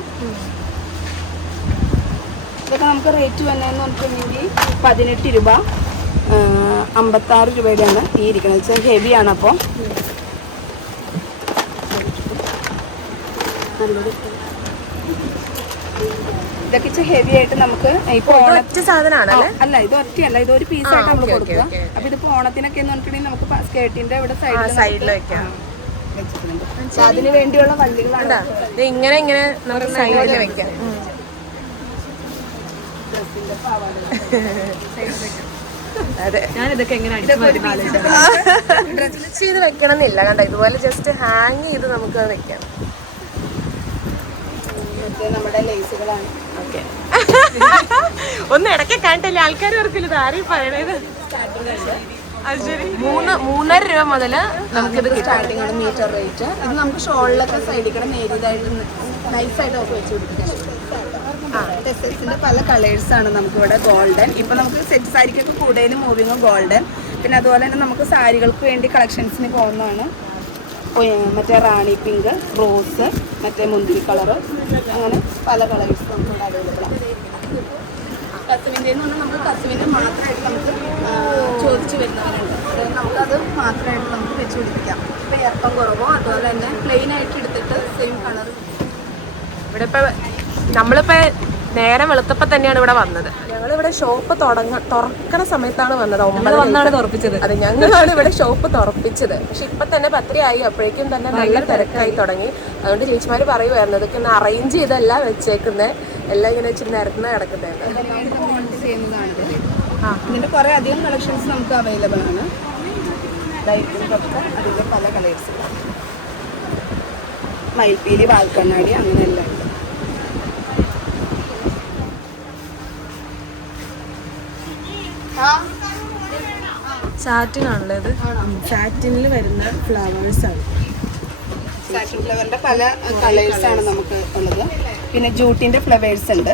ഇതൊക്കെ നമുക്ക് റേറ്റ് വന്നതെന്ന് പറഞ്ഞിട്ടുണ്ടെങ്കിൽ പതിനെട്ട് രൂപ അമ്പത്താറ് രൂപയുടെയാണ് ഈ ഇരിക്കുന്നത്. വെച്ചാൽ ഹെവിയാണ് അപ്പോൾ. ഇതൊക്കെ ഇച്ചിരി ഹെവി ആയിട്ട് നമുക്ക് ഇപ്പൊ ഒറ്റ സാധനമാണ് അല്ല ഇത് ഒറ്റയല്ല ഇത് ഒരു പീസായിട്ട് നമ്മൾ ഓക്കേ, കൊടുക്കുക. അപ്പോൾ ഇതിപ്പോ ഓണത്തിനൊക്കെ എന്ന് പറഞ്ഞിട്ടുണ്ടെങ്കിൽ നമുക്ക് സ്കേർട്ടിന്റെ ഇവിടെ സൈഡിൽ സൈഡിൽ വെക്കാം. അതിന് വേണ്ടിയുള്ള വള്ളികളാണ്? ഇങ്ങനെ ഇങ്ങനെ നമുക്ക് സൈഡിൽ വെക്കാം. ഡ്രസ്സിന്റെ പാവാട. അതെ. ഞാൻ ഇതൊക്കെ എങ്ങനെ അടിച്ചു മാറ്റി ആലോചിച്ചു ഡ്രസ് ചെയ്ത് വെക്കണം എന്നില്ല കണ്ടോ ഇതുപോലെ ജസ്റ്റ് ഹാങ് ചെയ്ത് നമുക്ക് വെക്കാം. നമ്മുടെ ലേസുകളാണ് ഓക്കെ ഒന്ന് ഇടയ്ക്ക് കണ്ടല്ലേ ആൾക്കാർ ഓർക്കില്ല ഇത് ആരെയും പറയണത്? മൂന്ന് മൂന്നര രൂപ മുതൽ നമുക്കിത് സ്റ്റാർട്ടിംഗ് ആണ് മീറ്റർ റേറ്റ് ഇത് നമുക്ക് ഷോളിലൊക്കെ സൈഡിൽ കൂടെ നേരിയതായിട്ട് നൈസായിട്ട് നമുക്ക് വെച്ച് പിടിപ്പിക്കാൻ ടെക്സ്റ്റൈൽസിന്റെ പല കളേഴ്സ് ആണ് നമുക്ക് ഇവിടെ ഗോൾഡൻ ഇപ്പൊ നമുക്ക് സെറ്റ് സാരിക്കൊക്കെ കൂടുതലും മൂവിങ് ഗോൾഡൻ പിന്നെ അതുപോലെ തന്നെ നമുക്ക് സാരികൾക്ക് വേണ്ടി കളക്ഷൻസിന് പോകുന്നതാണ്. മറ്റേ റാണി പിങ്ക് റോസ് മറ്റേ മുന്തിരി കളറ് അങ്ങനെ പല കളേഴ്സ് നമുക്ക് അവൈലബിൾ ആണ് കസുവിന്റെ എന്ന് പറഞ്ഞാൽ നമുക്ക് കസുവിന്റെ മാത്രമായിട്ട് നമുക്ക് ചോദിച്ച് വരുന്നവരുണ്ട്. നമുക്കത് മാത്രമായിട്ട് നമുക്ക് വെച്ച് പിടിപ്പിക്കാം. ഇപ്പം ഇറക്കം കുറവോ അതുപോലെ തന്നെ പ്ലെയിൻ ആയിട്ട് എടുത്തിട്ട് സെയിം കളർ ഇവിടെ ഇപ്പൊ നമ്മളിപ്പോ നേരെ വെളുത്തപ്പം തന്നെയാണ് ഇവിടെ വന്നത്. ഞങ്ങൾ ഇവിടെ ഷോപ്പ് തുടങ്ങ തുറക്കണ സമയത്താണ് വന്നത്. ഒമ്പത് വന്നാണ് തുറപ്പിച്ചത്. അതെ ഞങ്ങളാണ് ഇവിടെ ഷോപ്പ് തുറപ്പിച്ചത്. പക്ഷെ ഇപ്പൊ തന്നെ പത്രയായി അപ്പോഴേക്കും തന്നെ നല്ല തിരക്കായി. തുടങ്ങി. അതുകൊണ്ട് ചേച്ചിമാര് പറയുമായിരുന്നു ഇതൊക്കെ ഒന്ന് അറേഞ്ച് ചെയ്തല്ല വെച്ചേക്കുന്നത് എല്ലാം ഇങ്ങനെ വെച്ചിട്ട് നിരത്തുന്ന കിടക്കുന്നതായിരുന്നു കുറെ ആ. ഇതിന്റെ കുറേ അധികം കളക്ഷൻസ് നമുക്ക് അവൈലബിൾ ആണ്. പല കളേഴ്സ് മയിൽപ്പീലി വാൽക്കണ്ണാടി അങ്ങനെയെല്ലാം. ഉണ്ട് സാറ്റിനാണല്ലോ ഇത്. സാറ്റിനിൽ വരുന്ന ഫ്ലവേഴ്സ് ആണ്. സാറ്റിൻ ഫ്ലവറിന്റെ പല കളേഴ്സ് ആണ് നമുക്ക് ഉള്ളത്. പിന്നെ ജൂട്ടിന്റെ ഫ്ലവേഴ്സ് ഉണ്ട്.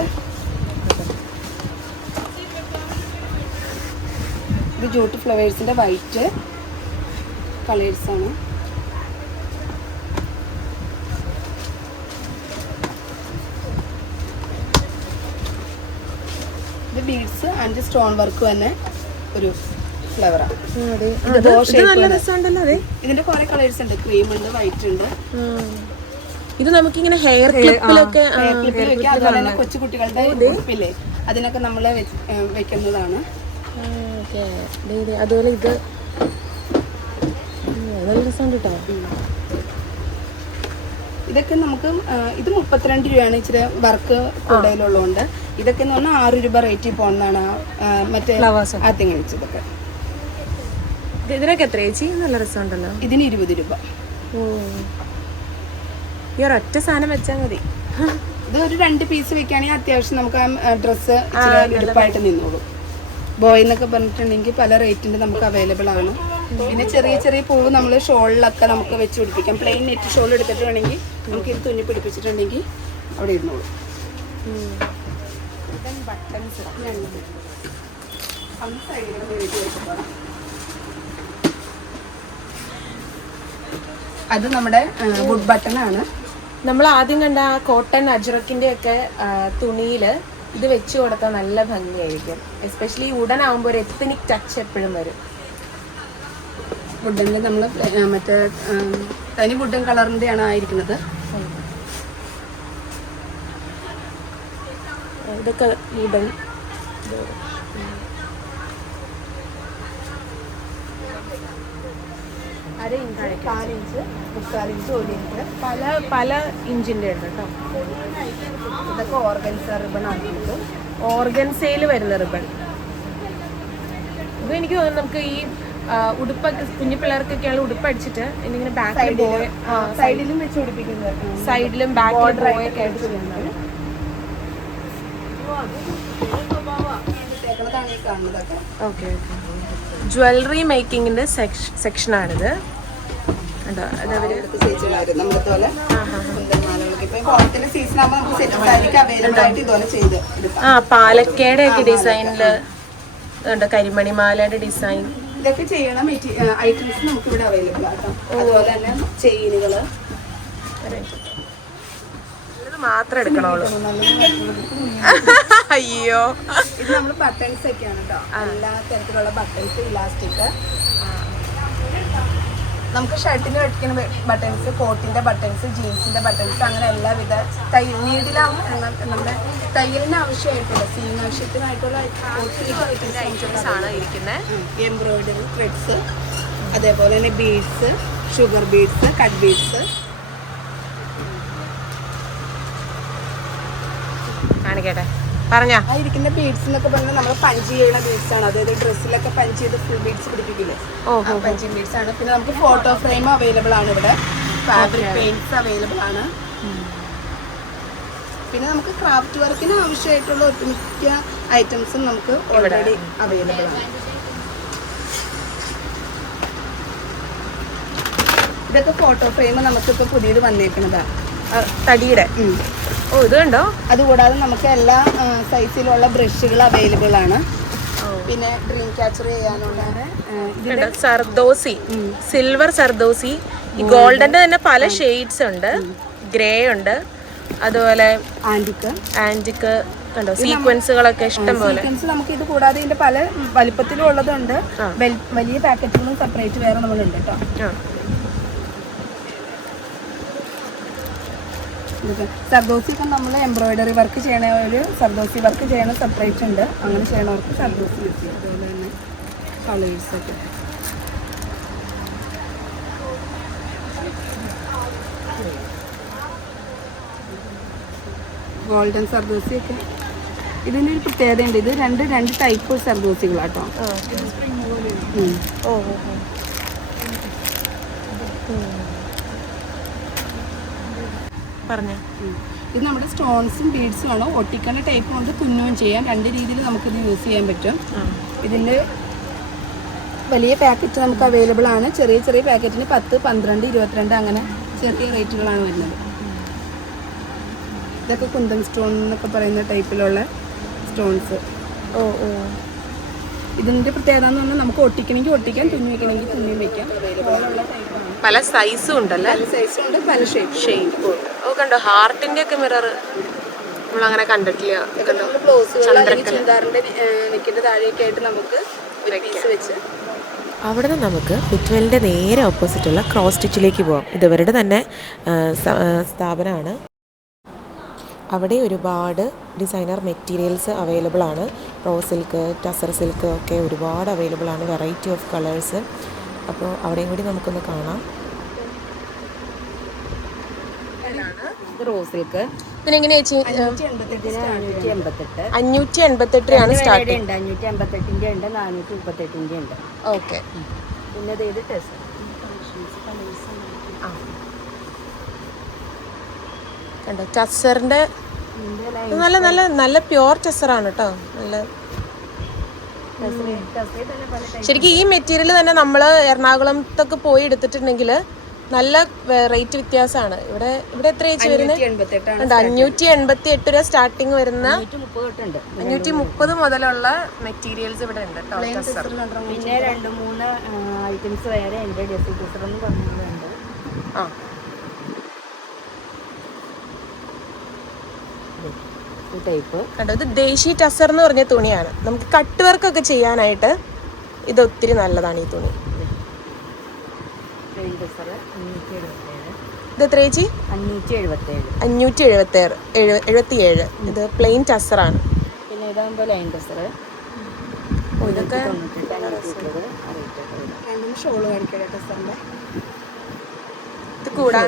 ഇത് ജൂട്ട് ഫ്ലവേഴ്സിന്റെ വൈറ്റ് കളേഴ്സ് ആണ്. ഇത് ബീഡ്സ് ആൻഡ് സ്റ്റോൺ വർക്ക് തന്നെ ഒരു ഫ്ലവറാണ് ഇതിന്റെ കുറെ കളേഴ്സ് ഉണ്ട്. ക്രീം ഉണ്ട് വൈറ്റ് ഉണ്ട്. ഇത് നമുക്കിങ്ങനെ ഹെയർ ക്ലിപ്പിലൊക്കെ ഹെയർ ക്ലിപ്പിൽ വെക്കാം അതുപോലെ തന്നെ കൊച്ചു കുട്ടികളുടെ ഉടുപ്പില്ലേ? അതിനൊക്കെ നമ്മൾ വെക്കുന്നതാണ്. അതുപോലെ ഇത്. നല്ല രസമുണ്ട് കേട്ടോ ഇതൊക്കെ നമുക്ക് ഇത് മുപ്പത്തിരണ്ട് രൂപയാണ് ഇച്ചിരി വർക്ക് കൂടുതലുള്ളതുകൊണ്ട്. ഇതൊക്കെ എന്ന് പറഞ്ഞാൽ ആറ് രൂപ റേറ്റിൽ പോകുന്നതാണ് മറ്റേ ആദ്യം കഴിച്ചതൊക്കെ ഇത് ഇതിനൊക്കെ എത്ര ചേച്ചി? നല്ല രസമുണ്ടല്ലോ. ഇതിന് ഇരുപത് രൂപ. ഓ. ഈ ഒരൊറ്റ സാധനം വെച്ചാൽ മതി. ഇത് ഒരു രണ്ട് പീസ് വെക്കുകയാണെങ്കിൽ അത്യാവശ്യം നമുക്ക് ആ ഡ്രസ്സ് എടുപ്പായിട്ട് നിന്നോളും. ബോയ് എന്നൊക്കെ പറഞ്ഞിട്ടുണ്ടെങ്കിൽ പല റേറ്റിന്റെ നമുക്ക് അവൈലബിൾ ആണ്. പിന്നെ ചെറിയ ചെറിയ പൂവ് നമ്മൾ ഷോളിലൊക്കെ നമുക്ക് വെച്ച് പിടിപ്പിക്കാം. പ്ലെയിൻ നെറ്റ് ഷോൾ എടുത്തിട്ട് വേണമെങ്കിൽ നമുക്ക് ഇത് തുന്നി പിടിപ്പിച്ചിട്ടുണ്ടെങ്കിൽ അവിടെ ഇരുന്നോളും. ബട്ടൺസ് അത് നമ്മുടെ വുഡ് ബട്ടൺ ആണ്. നമ്മൾ ആദ്യം കണ്ട ആ കോട്ടൺ അജ്രക്കിന്റെ ഒക്കെ തുണിയിൽ ഇത് വെച്ച് കൊടുത്താൽ നല്ല ഭംഗിയായിരിക്കും. എസ്പെഷ്യലി ഉടൻ ആവുമ്പോൾ ഒരു എത്തനിക് ടച്ച് എപ്പോഴും വരും. വുഡനിൽ നമ്മൾ മറ്റേ തനി വുഡൻ കളറിന്റെ ആണ് ആയിരിക്കുന്നത്. ഇതൊക്കെ ഇഞ്ച് പല പല ഇഞ്ചിന്റെ ഉണ്ട് കേട്ടോ. ഇതൊക്കെ ഓർഗൻസ റിബൺ ആക്കിയിട്ട് ഓർഗൻസയിൽ വരുന്ന റിബൺ. ഇത് എനിക്ക് തോന്നുന്നു നമുക്ക് ഈ ഉടുപ്പൊക്കെ കുഞ്ഞു പിള്ളേർക്കൊക്കെയാണ് ഉടുപ്പ് അടിച്ചിട്ട് ഇങ്ങനെ ബാക്കിൽ ബോയ് സൈഡിലും വെച്ച് ഉടുപ്പിക്കുന്നത് സൈഡിലും ബാക്കിൽ ബോയൊക്കെ ആയിട്ട് ചെയ്യുന്നത് ഇട്ടേക്കണതാണ് ഈ കാണുന്നതൊക്കെ ഓക്കെ ജ്വല്ലറി മേക്കിങ്ങിന്റെ സെക്ഷൻ ആണിത് ആ പാലക്കേടെ ഒക്കെ ഡിസൈനിൽ ഉണ്ട് കരിമണിമാലയുടെ ഡിസൈൻ ഇതൊക്കെ ചെയ്യണ ഐറ്റംസ് നമുക്ക് ഇവിടെ അവൈലബിൾ ആക്കാം. അതുപോലെ തന്നെ ചെയിനുകൾ. മാത്രം എടുക്കണോളൂ. അയ്യോ. ഇത് നമ്മൾ ബട്ടൺസ് ഒക്കെയാണ് കേട്ടോ എല്ലാ തരത്തിലുള്ള ബട്ടൺസ് ഇലാസ്റ്റിക് നമുക്ക് ഷർട്ടിന് വെട്ടിക്കുന്ന ബട്ടൺസ് കോട്ടിന്റെ ബട്ടൺസ് ജീൻസിന്റെ ബട്ടൺസ് അങ്ങനെ എല്ലാവിധ തയ്യൽ നീഡിലാവും എന്നാൽ നമ്മുടെ തയ്യലിന് ആവശ്യമായിട്ടുള്ള സീൻ ആവശ്യത്തിനായിട്ടുള്ള ഒത്തിരി ഐറ്റംസ് ആണ് ഇരിക്കുന്നത് എംബ്രോയിഡറി ത്രെഡ്സ് അതേപോലെ തന്നെ beads sugar beads cut beads കാണിക്കട്ടെ? പറഞ്ഞാ. ഇരിക്കുന്ന ബീഡ്സ് എന്നൊക്കെ പറഞ്ഞാൽ നമ്മൾ പഞ്ച് ചെയ്യുന്ന ബീഡ്സ് ആണ്. അതായത് ഡ്രസ്സിലൊക്കെ പഞ്ച് ചെയ്ത് ഫുൾ ബീഡ്സ് പിടിപ്പിക്കില്ലേ? പഞ്ചിങ് ബീഡ്സ് ആണ്. പിന്നെ നമുക്ക് ഫോട്ടോ ഫ്രെയിം അവൈലബിൾ ആണ് ഇവിടെ. ഫാബ്രിക് പെയിന്റ്സ് അവൈലബിൾ ആണ്. പിന്നെ നമുക്ക് ക്രാഫ്റ്റ് വർക്കിന് ആവശ്യമായിട്ടുള്ള ഒട്ടുമിക്ക ഐറ്റംസും നമുക്ക് ഓൾറെഡി അവൈലബിൾ ആണ്. ഇതൊക്കെ ഫോട്ടോ ഫ്രെയിം നമുക്കിപ്പോൾ പുതിയത് വന്നേക്കുന്നതാണ് തടിയുടെ. ഓ ഇത് കണ്ടോ? അതുകൂടാതെ നമുക്ക് എല്ലാ സൈസിലുള്ള ബ്രഷുകൾ അവൈലബിൾ ആണ്. പിന്നെ ഡ്രീം ക്യാച്ചർ ചെയ്യാനുള്ള സർദോസി. സിൽവർ സർദോസി. ഗോൾഡന്റെ തന്നെ പല ഷെയ്ഡ്സ് ഉണ്ട്. ഗ്രേ ഉണ്ട്. അതുപോലെ ആന്റിക്ക് ആന്റിക്ക് കണ്ടോ? സീക്വൻസുകളൊക്കെ ഇഷ്ടം പോലെ. സീക്വൻസ് നമുക്ക് ഇത് കൂടാതെ ഇതിന്റെ പല വലിപ്പത്തിലും ഉള്ളതുണ്ട്. വലിയ പാക്കറ്റുകളും സെപ്പറേറ്റ് വേറെ നമ്മളുണ്ട് കേട്ടോ ആ. ഇതൊക്കെ സർദോസി ഇപ്പം നമ്മൾ എംബ്രോയിഡറി വർക്ക് ചെയ്യണ ഒരു സർദോസി വർക്ക് ചെയ്യണ സെപ്പറേറ്റ് ഉണ്ട്. അങ്ങനെ ചെയ്യണവർക്ക് സർദോസി യൂസ് ചെയ്യും. അതുപോലെ തന്നെ കളേഴ്സ് ഒക്കെ. ഗോൾഡൻ സർദോസി ഒക്കെ. ഇതിന്റെ ഒരു പ്രത്യേകതയുണ്ട്. ഇത് രണ്ട് രണ്ട് ടൈപ്പ് സർദോസികളാട്ടോ. ഓ ഓ, ഓ. പറഞ്ഞോ. ഇത് നമ്മുടെ സ്റ്റോൺസും ബീഡ്സും ആണ് ഒട്ടിക്കണ ടൈപ്പ് കൊണ്ട് തുന്നുകയും ചെയ്യാം. രണ്ട് രീതിയിൽ നമുക്കിത് യൂസ് ചെയ്യാൻ പറ്റും. ഇതിന്റെ വലിയ പാക്കറ്റ് നമുക്ക് അവൈലബിൾ ആണ്. ചെറിയ ചെറിയ പാക്കറ്റിന് പത്ത് പന്ത്രണ്ട് ഇരുപത്തിരണ്ട് അങ്ങനെ ചെറിയ റേറ്റുകളാണ് വരുന്നത്. ഇതൊക്കെ കുന്തം സ്റ്റോൺ എന്നൊക്കെ പറയുന്ന ടൈപ്പിലുള്ള സ്റ്റോൺസ്. ഓ ഓ. ഇതിന്റെ പ്രത്യേകത എന്ന് പറഞ്ഞാൽ നമുക്ക് ഒട്ടിക്കണമെങ്കിൽ ഒട്ടിക്കാം തുന്നി വെക്കണമെങ്കിൽ തുന്നി വെക്കാം. പല സൈസും ഉണ്ടല്ലോ? പല സൈസും ഉണ്ട് പല ഷേപ്പ് ഷെയ്പ്പ് ഓ കണ്ടോ? ഹാർട്ടിന്റെ ഒക്കെ മിറർ നമ്മളങ്ങനെ കണ്ടിട്ടില്ല. കണ്ടോ? അവിടെ നിന്ന് നമുക്ക് ഫിറ്റ്വെലിന്റെ നേരെ ഓപ്പോസിറ്റുള്ള ക്രോസ് സ്റ്റിച്ചിലേക്ക് പോകാം ഇതവരുടെ തന്നെ സ്ഥാപനമാണ്. അവിടെ ഒരുപാട് ഡിസൈനർ മെറ്റീരിയൽസ് അവൈലബിൾ ആണ്. റോ സിൽക്ക് ടസർ സിൽക്ക് ഒക്കെ ഒരുപാട് അവൈലബിൾ ആണ്. വെറൈറ്റി ഓഫ് കളേഴ്സ് അപ്പോൾ അവിടെയും കൂടി നമുക്കൊന്ന് കാണാം. സിൽക്ക് ഇതിനെങ്ങനെ അഞ്ഞൂറ്റി ആണ്. സ്റ്റാർട്ടിങ് ഉണ്ട് അഞ്ഞൂറ്റി ഉണ്ട് നാനൂറ്റി മുപ്പത്തെട്ടിന്റെ ഉണ്ട്. ഓക്കെ പിന്നെ ഇത് ടെസ്റ്റ് കണ്ടോ ടസറിന്റെ നല്ല നല്ല നല്ല പ്യുവർ ടെസറാണ് കേട്ടോ നല്ല ശരിക്കും ഈ മെറ്റീരിയൽ തന്നെ നമ്മൾ എറണാകുളത്തൊക്കെ പോയി എടുത്തിട്ടുണ്ടെങ്കിൽ നല്ല റേറ്റ് വ്യത്യാസമാണ്. ഇവിടെ ഇവിടെ എത്ര ചേച്ചി വരുന്നത് അഞ്ഞൂറ്റി എൺപത്തി എട്ട് രൂപ സ്റ്റാർട്ടിങ് വരുന്ന അഞ്ഞൂറ്റി മുപ്പത് മുതലുള്ള മെറ്റീരിയൽസ് ഇവിടെ ഉണ്ട് പിന്നെ രണ്ട് മൂന്ന് ഐറ്റംസ് വേറെ ടീച്ചർ എന്ന് ആ. ഈ ടൈപ്പ് കണ്ടോ ഇത് ദേശി ടസർ എന്ന് പറഞ്ഞ തുണിയാണ്. നമുക്ക് കട്ട് വർക്ക് ഒക്കെ ചെയ്യാനായിട്ട് ഇത് ഒത്തിരി നല്ലതാണ് ഈ തുണി. അഞ്ഞൂറ്റി എഴുപത്തേഴ് ഇത് എത്ര ചേച്ചി? അഞ്ഞൂറ്റി എഴുപത്തേഴ് അഞ്ഞൂറ്റി ഇത് പ്ലെയിൻ ടസറാണ് പിന്നെ ഇതാകുമ്പോൾ ലൈൻ ഇതൊക്കെ ഷോൾ കാണിക്കട്ടെ ഇത് കൂടാ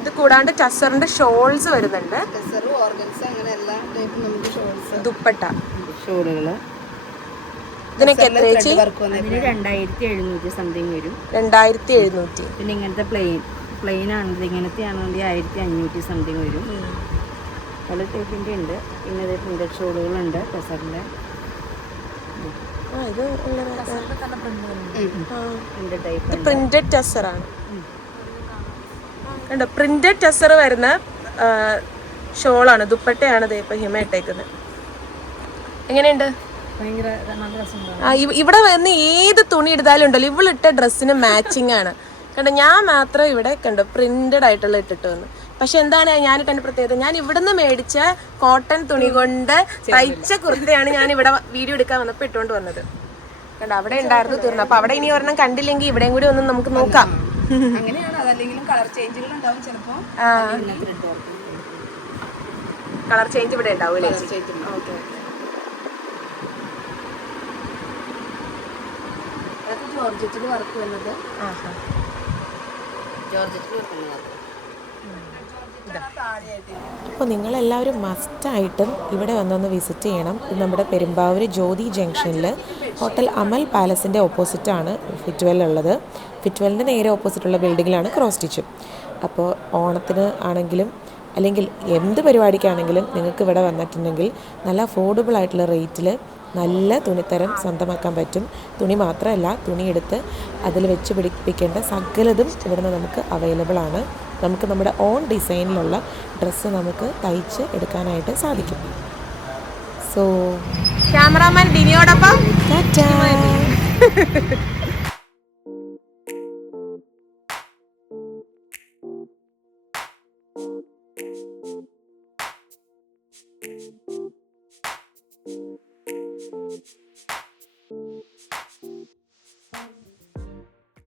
ഇത് കൂടാണ്ട് ടസറിന്റെ ഷോൾസ് വരുന്നുണ്ട്. ടെസർ ഓർഗൻസ് അങ്ങനെ എല്ലാ ടൈപ്പും നമുക്ക് ഷോൾസ്. ദുപ്പട്ട. ഷോളുകൾ ഇതിനൊക്കെ എത്ര ചേച്ചി രണ്ടായിരത്തി എഴുന്നൂറ്റി സംതിങ് വരും. രണ്ടായിരത്തി എഴുന്നൂറ്റി. പിന്നെ ഇങ്ങനത്തെ പ്ലെയിൻ പ്ലെയിൻ ആണെങ്കിൽ ഇങ്ങനത്തെ ആണെങ്കിൽ ആയിരത്തി അഞ്ഞൂറ്റി സംതിങ് വരും. പല ടൈപ്പിന്റെ ഉണ്ട്. പിന്നെ ഇത് പ്രിന്റഡ് ഷോളുകളുണ്ട് ടെസറിന്റെ ആ ഇത് പ്രിന്റഡ് ടെസറാണ് കണ്ടോ? പ്രിന്റഡ് ടെസർ വരുന്ന ഷോളാണ്. ദുപ്പട്ടയാണ് ഇത് ഇപ്പൊ ഹിമ ഇട്ടേക്കുന്നത് എങ്ങനെയുണ്ട്? ഇവിടെ വന്ന് ഏത് തുണി എടുത്താലും ഉണ്ടല്ലോ. ഇവളിട്ട ഡ്രസ്സിന് മാച്ചിങ് ആണ്. കണ്ടോ ഞാൻ മാത്രം ഇവിടെ കണ്ടോ പ്രിന്റഡ് ആയിട്ടുള്ള ഇട്ടിട്ട് വന്നു. പക്ഷെ എന്താണ് ഞാൻ കണ്ട പ്രത്യേകത? ഞാൻ ഇവിടുന്ന് മേടിച്ച കോട്ടൺ തുണി കൊണ്ട് തയ്ച്ച കുർത്തയാണ് ഞാൻ ഇവിടെ വീഡിയോ എടുക്കാൻ വന്നപ്പോൾ ഇട്ടുകൊണ്ട് വന്നത്. കണ്ടോ അവിടെ ഉണ്ടായിരുന്നു തീർന്നു അപ്പൊ അവിടെ ഇനി ഒരെണ്ണം കണ്ടില്ലെങ്കിൽ ഇവിടെയും കൂടി ഒന്ന് നമുക്ക് നോക്കാം. അങ്ങനെയാണ്. അതല്ലെങ്കിലും കളർ ചേഞ്ചുകൾ ഉണ്ടാവും ചിലപ്പോ. കളർ ചേഞ്ച് ഇവിടെ ഉണ്ടാവും ഓക്കെ അതൊക്കെ ജോർജറ്റിൽ വർക്ക് വന്നത് അപ്പോൾ നിങ്ങളെല്ലാവരും മസ്റ്റായിട്ടും ഇവിടെ വന്നൊന്ന് വിസിറ്റ് ചെയ്യണം. ഇത് നമ്മുടെ പെരുമ്പാവൂർ ജ്യോതി ജംഗ്ഷനിൽ ഹോട്ടൽ അമൽ പാലസിന്റെ ഓപ്പോസിറ്റാണ് ഫിറ്റ്വെൽ ഉള്ളത്. ഫിറ്റ്വെല്ലിന്റെ നേരെ ഓപ്പോസിറ്റുള്ള ബിൽഡിങ്ങിലാണ് ക്രോസ് സ്റ്റിച്ചും അപ്പോൾ ഓണത്തിന് ആണെങ്കിലും അല്ലെങ്കിൽ എന്ത് പരിപാടിക്കാണെങ്കിലും നിങ്ങൾക്ക് ഇവിടെ വന്നിട്ടുണ്ടെങ്കിൽ നല്ല അഫോർഡബിൾ ആയിട്ടുള്ള റേറ്റിൽ നല്ല തുണിത്തരം സ്വന്തമാക്കാൻ പറ്റും. തുണി മാത്രമല്ല തുണിയെടുത്ത് അതിൽ വെച്ച് പിടിപ്പിക്കേണ്ട സകലതും ഇവിടുന്ന് നമുക്ക് അവൈലബിൾ ആണ്. നമുക്ക് നമ്മുടെ ഓൺ ഡിസൈനിലുള്ള ഡ്രസ്സ് നമുക്ക് തയ്ച്ച് എടുക്കാനായിട്ട് സാധിക്കും. So cameraman ഡിനിയോടൊപ്പം